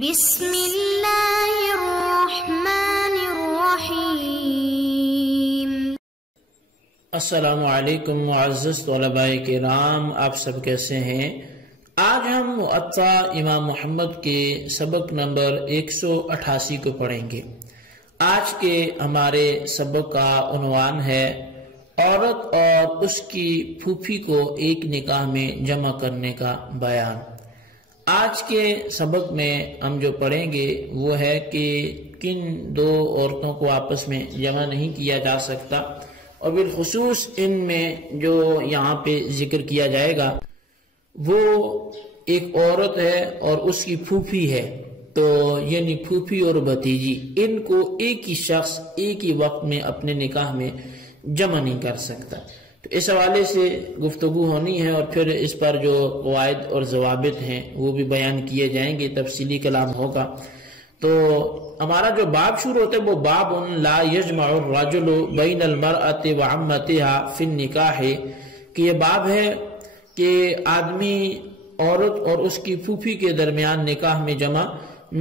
بسم اللہ الرحمن الرحیم۔ السلام علیکم معزز طلباء کرام، آپ سب کیسے ہیں؟ آج ہم موطا امام محمد کے سبق نمبر 188 کو پڑھیں گے۔ آج کے ہمارے سبق کا عنوان ہے عورت اور اس کی پھوپھی کو ایک نکاح میں جمع کرنے کا بیان۔ آج کے سبق میں ہم جو پڑھیں گے وہ ہے کہ کن دو عورتوں کو آپس میں جمع نہیں کیا جا سکتا، اور بالخصوص ان میں جو یہاں پہ ذکر کیا جائے گا وہ ایک عورت ہے اور اس کی پھوپھی ہے، تو یعنی پھوپھی اور بھتیجی، ان کو ایک ہی شخص ایک ہی وقت میں اپنے نکاح میں جمع نہیں کر سکتا۔ تو اس حوالے سے گفتگو ہونی ہے، اور پھر اس پر جو قواعد اور ضوابط ہیں وہ بھی بیان کیے جائیں گے، تفصیلی کلام ہوگا۔ تو ہمارا جو باب شروع ہوتا ہے وہ باب لا یجمع الرجل بین المرأة وعمتها فی النکاح، کہ یہ باب ہے کہ آدمی عورت اور اس کی پھوپھی کے درمیان نکاح میں جمع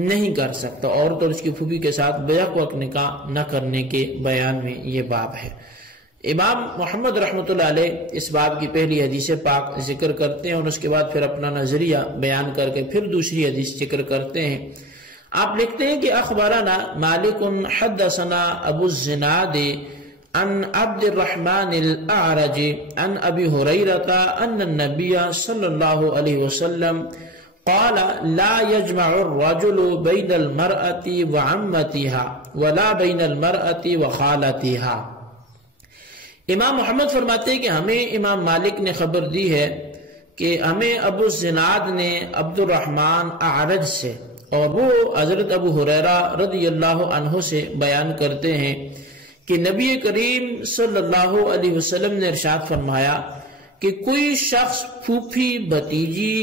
نہیں کر سکتا، عورت اور اس کی پھوپھی کے ساتھ بیک وقت نکاح نہ کرنے کے بیان میں یہ باب ہے۔ امام محمد رحمۃ اللہ علیہ اس باب کی پہلی حدیث پاک ذکر کرتے ہیں، اور اس کے بعد پھر اپنا نظریہ بیان کر کے پھر دوسری حدیث ذکر کرتے ہیں۔ آپ لکھتے ہیں کہ اخبرنا مالک حدثنا ابو الزناد عن عبد الرحمن الاعرج عن ابی ہریرۃ ان النبی صلی اللہ علیہ وسلم قال لا يجمع الرجل بین المرأة وعمتها ولا بین المرأة وخالتها۔ امام محمد فرماتے ہیں کہ ہمیں امام مالک نے خبر دی ہے کہ ہمیں ابو الزناد نے عبد الرحمن اعرج سے، اور وہ حضرت ابو ہریرہ رضی اللہ عنہ سے بیان کرتے ہیں کہ نبی کریم صلی اللہ علیہ وسلم نے ارشاد فرمایا کہ کوئی شخص پھوپھی بھتیجی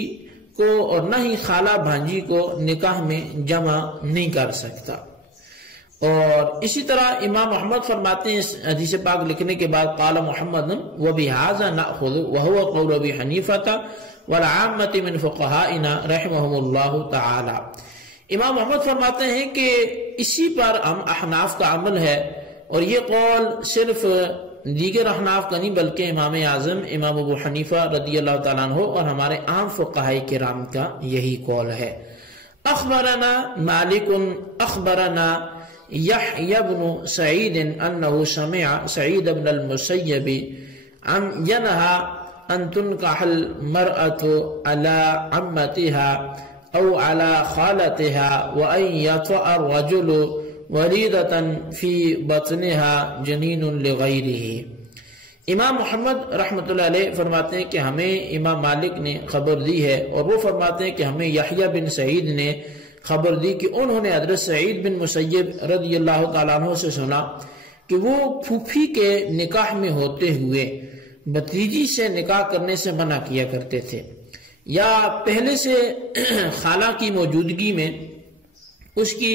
کو اور نہ ہی خالہ بھانجی کو نکاح میں جمع نہیں کر سکتا۔ اور اسی طرح امام محمد فرماتے ہیں اس حدیث پاک لکھنے کے بعد قال محمد وبهذا ناخذ وهو قول ابي حنیفہ والعامة من فقهائنا رحمهم اللہ تعالی۔ امام محمد فرماتے ہیں کہ اسی پر ہم احناف کا عمل ہے، اور یہ قول صرف دیگر احناف کا نہیں بلکہ امام اعظم امام ابو حنیفہ رضی اللہ تعالیٰ عنہ اور ہمارے عام فقہاء کرام کا یہی قول ہے۔ اخبرنا مالک اخبرنا یحیی بن سعید انه سمع سعید بن المسیب ان ینہا ان تنکح المرأة على عمتها او على خالتها وان يطأ الرجل وليدة في بطنها جنين لغيره۔ امام محمد رحمۃ اللہ علیہ فرماتے ہیں کہ ہمیں امام مالک نے خبر دی ہے، اور وہ فرماتے ہیں کہ ہمیں یحییٰ بن سعید نے خبر دی کہ انہوں نے حضرت سعید بن مسیب رضی اللہ تعالیٰ عنہ سے سنا کہ وہ پھوپھی کے نکاح میں ہوتے ہوئے بھتیجی سے نکاح کرنے سے منع کیا کرتے تھے، یا پہلے سے خالہ کی موجودگی میں اس کی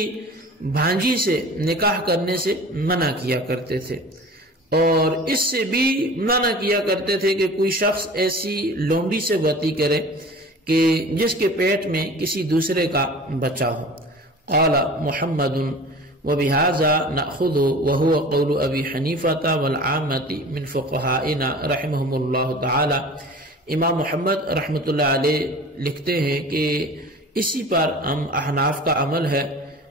بھانجی سے نکاح کرنے سے منع کیا کرتے تھے، اور اس سے بھی منع کیا کرتے تھے کہ کوئی شخص ایسی لونڈی سے بتی کرے کہ جس کے پیٹ میں کسی دوسرے کا بچہ ہو۔ قال محمد وبهذا ناخذ وهو قول ابی حنیفہ والعامة من فقهائنا رحمهم اللہ تعالی۔ امام محمد رحمۃ اللہ علیہ لکھتے ہیں کہ اسی پر ہم احناف کا عمل ہے،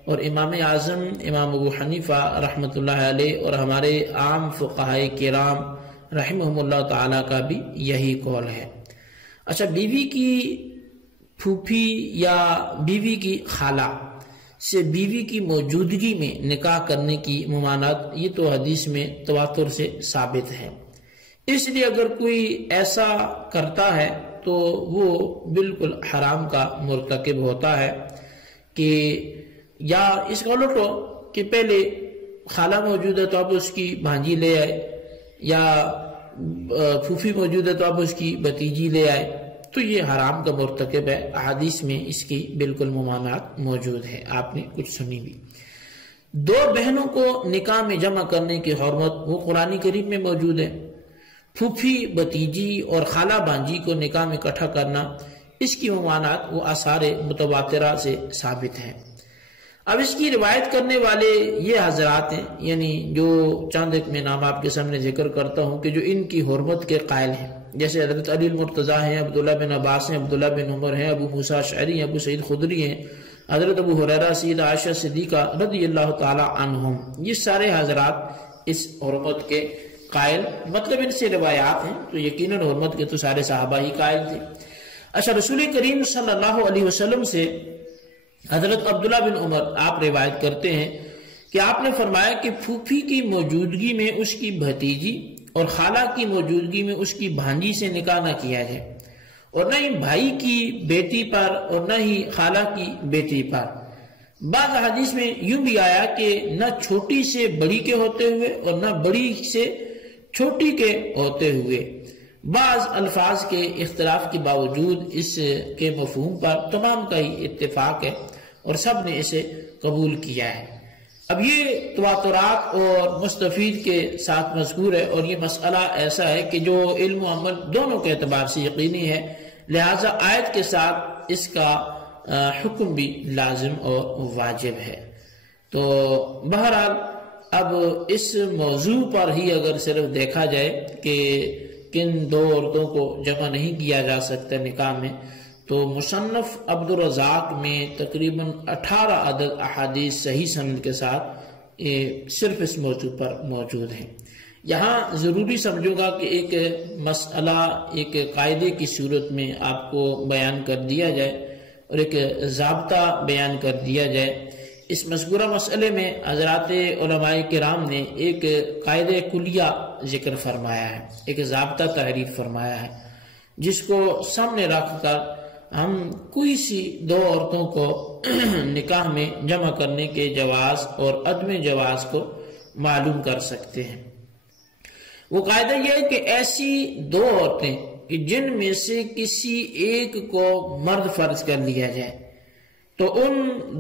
اور امام اعظم امام ابو حنیفہ رحمۃ اللہ علیہ اور ہمارے عام فقہاء کرام رحمهم اللہ تعالی کا بھی یہی قول ہے۔ اچھا، بیوی کی پھوپھی یا بیوی کی خالہ سے بیوی کی موجودگی میں نکاح کرنے کی ممانعت، یہ تو حدیث میں تواتر سے ثابت ہے، اس لیے اگر کوئی ایسا کرتا ہے تو وہ بالکل حرام کا مرتکب ہوتا ہے۔ کہ یا اس کا الٹ ہو کہ پہلے خالہ موجود ہے تو اب اس کی بھانجی لے آئے، یا پھوپھی موجود ہے تو اب اس کی بھتیجی لے آئے، تو یہ حرام کا مرتکب ہے۔ احادیث میں اس کی بالکل ممانعت موجود ہے، آپ نے کچھ سنی بھی۔ دو بہنوں کو نکاح میں جمع کرنے کی حرمت وہ قرآن کریم میں موجود ہے۔ پھوپھی بھتیجی اور خالہ بھانجی کو نکاح میں اکٹھا کرنا اس کی ممانعت وہ آثار متواترہ سے ثابت ہیں۔ اب اس کی روایت کرنے والے یہ حضرات ہیں، یعنی جو چند ایک میں نام آپ کے سامنے ذکر کرتا ہوں کہ جو ان کی حرمت کے قائل ہیں، جیسے حضرت علی المرتضیٰ ہیں، عبداللہ بن عباس ہیں، عبداللہ بن عمر ہیں، ابو موسیٰ اشعری ہیں، ابو سعید خدری ہیں، حضرت ابو ہریرہ، سیدہ عائشہ صدیقہ رضی اللہ تعالی عنہم، یہ سارے حضرات اس حرمت کے قائل، مطلب ان سے روایات ہیں تو یقیناً حرمت کے تو سارے صحابہ ہی قائل تھے۔ اچھا، رسول کریم صلی اللہ علیہ وسلم سے حضرت عبداللہ بن عمر آپ روایت کرتے ہیں کہ آپ نے فرمایا کہ پھوپھی کی موجودگی میں اس کی بھتیجی اور خالہ کی موجودگی میں اس کی بھانجی سے نکاح نہ کیا جائے، اور نہ ہی بھائی کی بیٹی پر اور نہ ہی خالہ کی بیٹی پر۔ بعض حدیث میں یوں بھی آیا کہ نہ چھوٹی سے بڑی کے ہوتے ہوئے اور نہ بڑی سے چھوٹی کے ہوتے ہوئے۔ بعض الفاظ کے اختلاف کے باوجود اس کے مفہوم پر تمام کا ہی اتفاق ہے اور سب نے اسے قبول کیا ہے۔ اب یہ تواترات اور مستفید کے ساتھ مذکور ہے، اور یہ مسئلہ ایسا ہے کہ جو علم و عمل دونوں کے اعتبار سے یقینی ہے، لہٰذا آیت کے ساتھ اس کا حکم بھی لازم اور واجب ہے۔ تو بہرحال اب اس موضوع پر ہی اگر صرف دیکھا جائے کہ کن دو عورتوں کو جمع نہیں کیا جا سکتا نکاح میں، تو مصنف عبدالرزاق میں تقریباً 18 عدد احادیث صحیح سند کے ساتھ صرف اس موضوع پر موجود ہیں۔ یہاں ضروری سمجھوں گا کہ ایک مسئلہ ایک قاعدے کی صورت میں آپ کو بیان کر دیا جائے اور ایک ضابطہ بیان کر دیا جائے۔ اس مذکورہ مسئلے میں حضرات علماء کرام نے ایک قاعدہ کلیہ ذکر فرمایا ہے، ایک ضابطہ تعریف فرمایا ہے، جس کو سامنے رکھ کر ہم کوئی سی دو عورتوں کو نکاح میں جمع کرنے کے جواز اور عدم جواز کو معلوم کر سکتے ہیں۔ وہ قاعدہ یہ ہے کہ ایسی دو عورتیں کہ جن میں سے کسی ایک کو مرد فرض کر لیا جائے تو ان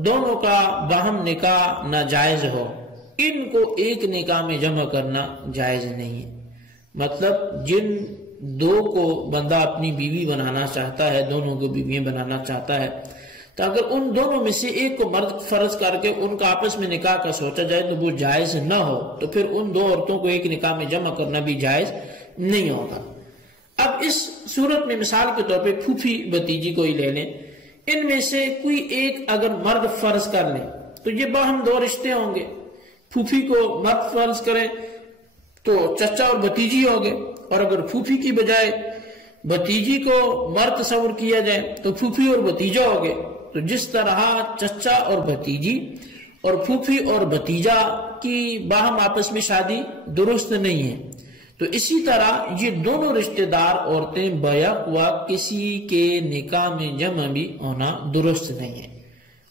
دونوں کا باہم نکاح ناجائز ہو، ان کو ایک نکاح میں جمع کرنا جائز نہیں ہے۔ مطلب جن دو کو بندہ اپنی بیوی بنانا چاہتا ہے، دونوں کو بیویاں بنانا چاہتا ہے، تو اگر ان دونوں میں سے ایک کو مرد فرض کر کے ان کا آپس میں نکاح کا سوچا جائے تو وہ جائز نہ ہو، تو پھر ان دو عورتوں کو ایک نکاح میں جمع کرنا بھی جائز نہیں ہوگا۔ اب اس صورت میں مثال کے طور پہ پھوپھی بھتیجی کو ہی لے لیں، ان میں سے کوئی ایک اگر مرد فرض کر لیں تو یہ باہم دو رشتے ہوں گے۔ پھوپھی کو مرد فرض کریں تو چچا اور بھتیجی ہو گئے، اور اگر پھوپھی کی بجائے بھتیجی کو مرد تصور کیا جائے تو پھوپھی اور بھتیجا ہو گئے۔ تو جس طرح چچا اور بھتیجی اور پھوپھی اور بھتیجا کی باہم آپس میں شادی درست نہیں ہے، تو اسی طرح یہ دونوں رشتہ دار عورتیں بیک وقت کسی کے نکاح میں جمع بھی ہونا درست نہیں ہے۔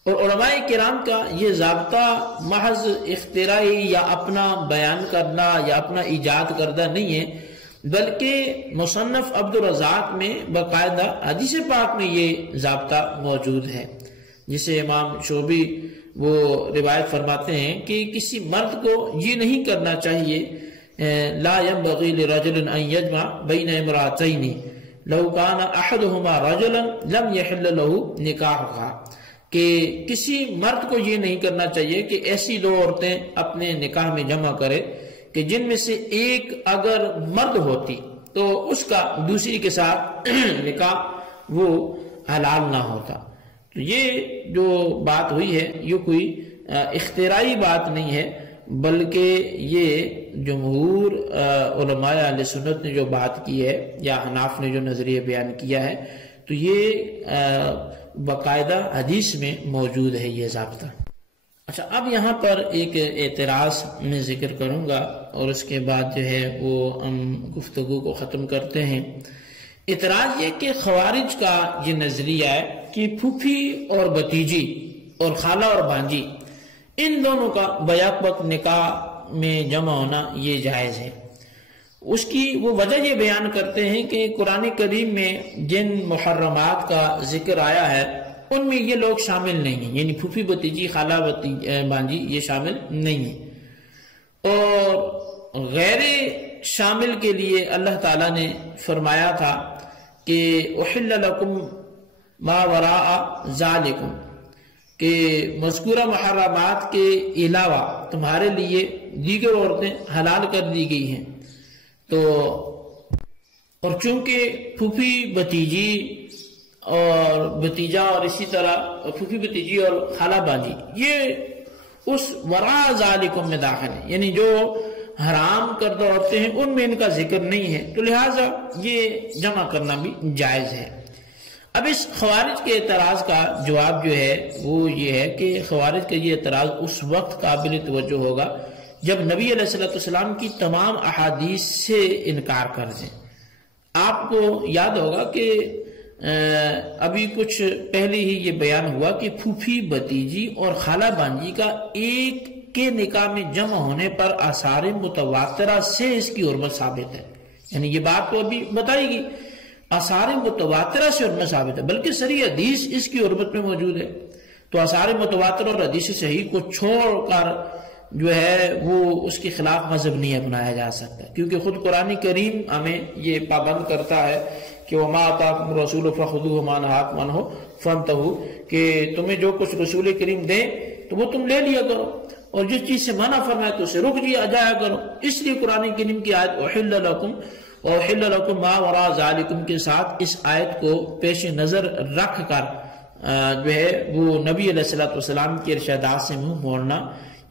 اور علماء کرام کا یہ ضابطہ محض اختراعی یا اپنا بیان کرنا یا اپنا ایجاد کردہ نہیں ہے، بلکہ مصنف عبدالرزاق میں باقاعدہ حدیث پاک میں یہ ضابطہ موجود ہے، جسے امام شعبی وہ روایت فرماتے ہیں کہ کسی مرد کو یہ نہیں کرنا چاہیے، لا ينبغي لرجل ان يجمع بين امرأتين لو كان احدهما رجلا لم يحل له نکاحها، کہ کسی مرد کو یہ نہیں کرنا چاہیے کہ ایسی دو عورتیں اپنے نکاح میں جمع کرے کہ جن میں سے ایک اگر مرد ہوتی تو اس کا دوسری کے ساتھ نکاح وہ حلال نہ ہوتا۔ تو یہ جو بات ہوئی ہے یہ کوئی اختراعی بات نہیں ہے، بلکہ یہ جمہور علماء اہل سنت نے جو بات کی ہے یا حناف نے جو نظریہ بیان کیا ہے، تو یہ باقاعدہ حدیث میں موجود ہے یہ ضابطہ۔ اچھا، اب یہاں پر ایک اعتراض میں ذکر کروں گا اور اس کے بعد جو ہے وہ ہم گفتگو کو ختم کرتے ہیں۔ اعتراض یہ کہ خوارج کا یہ نظریہ ہے کہ پھوپھی اور بھتیجی اور خالہ اور بھانجی ان دونوں کا بیک وقت نکاح میں جمع ہونا یہ جائز ہے۔ اس کی وہ وجہ یہ بیان کرتے ہیں کہ قرآن کریم میں جن محرمات کا ذکر آیا ہے ان میں یہ لوگ شامل نہیں ہیں، یعنی پھوپھی بھتیجی خالہ بھانجی یہ شامل نہیں ہیں۔ اور غیر شامل کے لیے اللہ تعالیٰ نے فرمایا تھا کہ احل لکم ما وراء ذالکم کہ مذکورہ محرمات کے علاوہ تمہارے لیے دیگر عورتیں حلال کر دی گئی ہیں. تو اور چونکہ پھوپھی بھتیجی اور بھتیجا اور اسی طرح پھوپھی بھتیجی اور خالہ باجی یہ اس وراء ذالکم میں داخل ہے، یعنی جو حرام کردہ عورتیں ہیں ان میں ان کا ذکر نہیں ہے، تو لہٰذا یہ جمع کرنا بھی جائز ہے. اب اس خوارج کے اعتراض کا جواب جو ہے وہ یہ ہے کہ خوارج کا یہ اعتراض اس وقت قابل توجہ ہوگا جب نبی علیہ السلام کی تمام احادیث سے انکار کر دیں. آپ کو یاد ہوگا کہ ابھی کچھ پہلے ہی یہ بیان ہوا کہ پھوپھی بھتیجی اور خالہ بانجی کا ایک کے نکاح میں جمع ہونے پر آثار متواترہ سے اس کی حرمت ثابت ہے. یعنی یہ بات تو ابھی بتائی گی، آثار متواترہ سے حرمت ثابت ہے، بلکہ صریح حدیث اس کی حرمت میں موجود ہے. تو آثار متواترہ اور حدیث صحیح کو چھوڑ کر جو ہے وہ اس کے خلاف مذہب نہیں اپنایا جا سکتا، کیونکہ خود قرآن کریم ہمیں یہ پابند کرتا ہے کہ وَمَا آتَاكُمُ الرَّسُولُ فَخُذُوهُ وَمَا نَهَاكُمْ عَنْهُ فَانْتَهُوا کہ تمہیں جو کچھ رسول کریم دیں تو وہ تم لے لیا کرو، اور جس چیز سے منع فرمائے تو اسے رک جایا کرو. اس لیے قرآن کریم کی آیت أُحِلَّ لَكُمْ وَأُحِلَّ لَكُمْ مَا وَرَاءَ ذَلِكُمْ کے ساتھ اس آیت کو پیش نظر رکھ کر جو ہے وہ نبی علیہ السلام کے ارشادات سے منہ موڑنا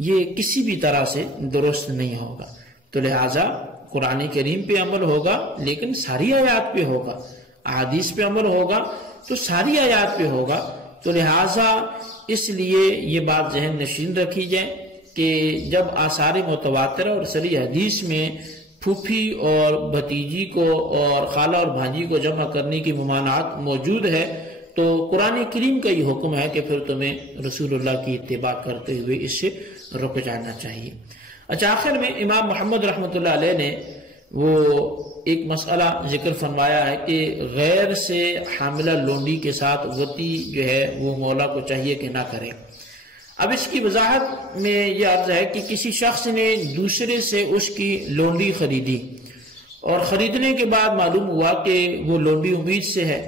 یہ کسی بھی طرح سے درست نہیں ہوگا. تو لہٰذا قرآن کریم پہ عمل ہوگا لیکن ساری آیات پہ ہوگا، احادیث پہ عمل ہوگا تو ساری آیات پہ ہوگا. تو لہٰذا اس لیے یہ بات ذہن نشین رکھی جائے کہ جب آثار متواترہ اور صریح حدیث میں پھوپھی اور بھتیجی کو اور خالہ اور بھانجی کو جمع کرنے کی ممانعت موجود ہے تو قرآن کریم کا یہ حکم ہے کہ پھر تمہیں رسول اللہ کی اتباع کرتے ہوئے اس سے رک جانا چاہیے. اچھا، آخر میں امام محمد رحمۃ اللہ علیہ نے وہ ایک مسئلہ ذکر فرمایا ہے کہ غیر سے حاملہ لونڈی کے ساتھ وطی جو ہے وہ مولا کو چاہیے کہ نہ کرے. اب اس کی وضاحت میں یہ عرض ہے کہ کسی شخص نے دوسرے سے اس کی لونڈی خریدی اور خریدنے کے بعد معلوم ہوا کہ وہ لونڈی امید سے ہے،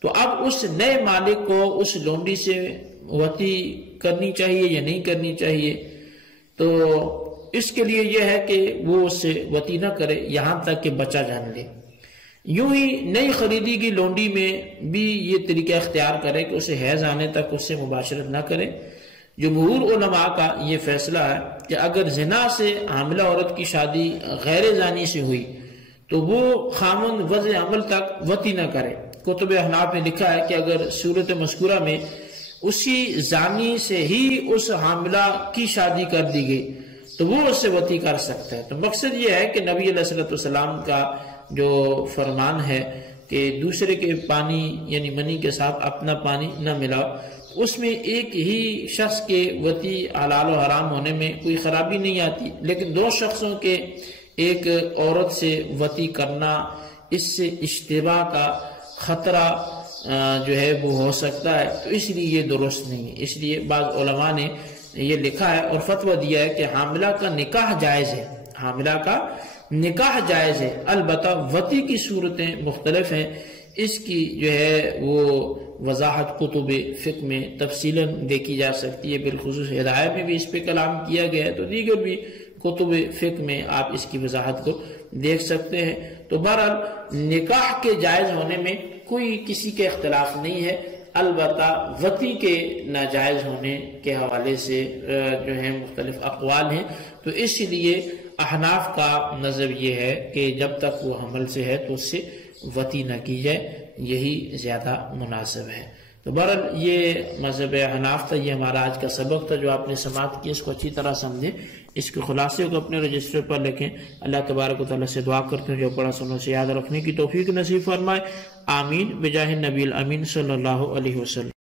تو اب اس نئے مالک کو اس لونڈی سے وطی کرنی چاہیے یا نہیں کرنی چاہیے. تو اس کے لیے یہ ہے کہ وہ اس سے وطی نہ کرے یہاں تک کہ بچہ جان لے. یوں ہی نئی خریدی کی لونڈی میں بھی یہ طریقہ اختیار کرے کہ اسے حیض آنے تک اس سے مباشرت نہ کرے. جمہور علماء کا یہ فیصلہ ہے کہ اگر زنا سے حاملہ عورت کی شادی غیر زانی سے ہوئی تو وہ خامند وضع عمل تک وطی نہ کرے. کتب احناف نے لکھا ہے کہ اگر صورت مذکورہ میں اسی زانی سے ہی اس حاملہ کی شادی کر دی گئی تو وہ اس سے وطی کر سکتا ہے. تو مقصد یہ ہے کہ نبی علیہ السلام کا جو فرمان ہے کہ دوسرے کے پانی یعنی منی کے ساتھ اپنا پانی نہ ملاؤ، اس میں ایک ہی شخص کے وطی حلال و حرام ہونے میں کوئی خرابی نہیں آتی، لیکن دو شخصوں کے ایک عورت سے وطی کرنا اس سے اشتباہ کا خطرہ جو ہے وہ ہو سکتا ہے، تو اس لیے یہ درست نہیں ہے. اس لیے بعض علماء نے یہ لکھا ہے اور فتویٰ دیا ہے کہ حاملہ کا نکاح جائز ہے، حاملہ کا نکاح جائز ہے، البتہ وطی کی صورتیں مختلف ہیں. اس کی جو ہے وہ وضاحت کتب فقہ میں تفصیلاً دیکھی جا سکتی ہے، بالخصوص ہدایہ میں بھی اس پہ کلام کیا گیا ہے، تو دیگر بھی کتب فقہ میں آپ اس کی وضاحت کو دیکھ سکتے ہیں. تو بہرحال نکاح کے جائز ہونے میں کوئی کسی کے اختلاف نہیں ہے، البتہ وطی کے ناجائز ہونے کے حوالے سے جو ہے مختلف اقوال ہیں. تو اس لیے احناف کا مذہب یہ ہے کہ جب تک وہ حمل سے ہے تو اس سے وطی نہ کی جائے، یہی زیادہ مناسب ہے. تو بہرحال یہ مذہب احناف تھا، یہ ہمارا آج کا سبق تھا جو آپ نے سماعت کی، اس کو اچھی طرح سمجھیں، اس کے خلاصے کو اپنے رجسٹر پر لکھیں. اللہ تبارک و تعالیٰ سے دعا کرتے ہیں جو پڑھا سنوں سے یاد رکھنے کی توفیق نصیب فرمائے. آمین بجاہ نبی الامین صلی اللہ علیہ وسلم.